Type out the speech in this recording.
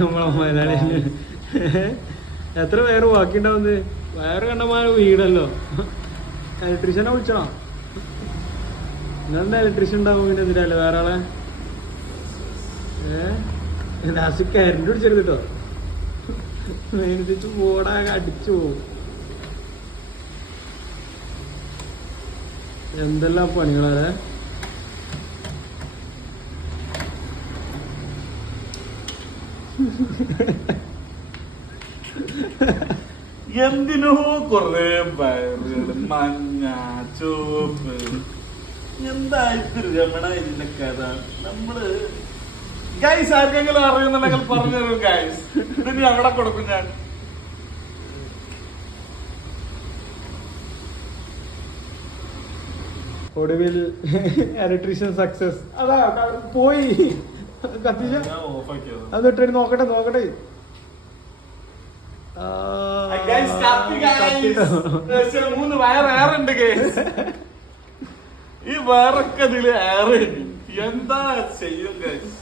നമ്മളെ മലയാളി എത്ര വയറ് ബാക്കി ഉണ്ടാവുന്നത്? വയറ് കണ്ടമാന വീടല്ലോ. ഇലക്ട്രീഷ്യനെ വിളിച്ചോ? ഇന്നെന്താ ഇലക്ട്രീഷ്യൻ ഉണ്ടാവും പിന്നെ എന്തിനല്ലേ വേറെ ആളെ? ലാസ്റ്റ് കരണ്ട് പിടിച്ചെടുത്ത് കേട്ടോ. മേനിച്ച് പോടാ അടിച്ചു പോവും. എന്തെല്ലാം പണികളെ. എന്തിനോ കൊറേ മഞ്ഞ ചുവപ്പ് എന്തായിട്ട് രമണ ഇതിന്റെ കഥ. നമ്മള് ഗൈസ് ആർക്കെങ്കിലും അറിയുന്നുണ്ടെങ്കിൽ പറഞ്ഞു തരും ഗൈസ്. ഇതിന് അവിടെ കൊടുക്കും ഞാൻ. ഒടുവിൽ ഇലക്ട്രീഷ്യൻ സക്സസ്. അതാ പോയി കത്തിച്ച അതിട്ട് നോക്കട്ടെ. മൂന്ന് വയർ ഏറുണ്ട് ഗൈസ്. ഈ വയറൊക്കെ ഇതില് ഏറെ എന്താ ചെയ്യും ഗൈസ്.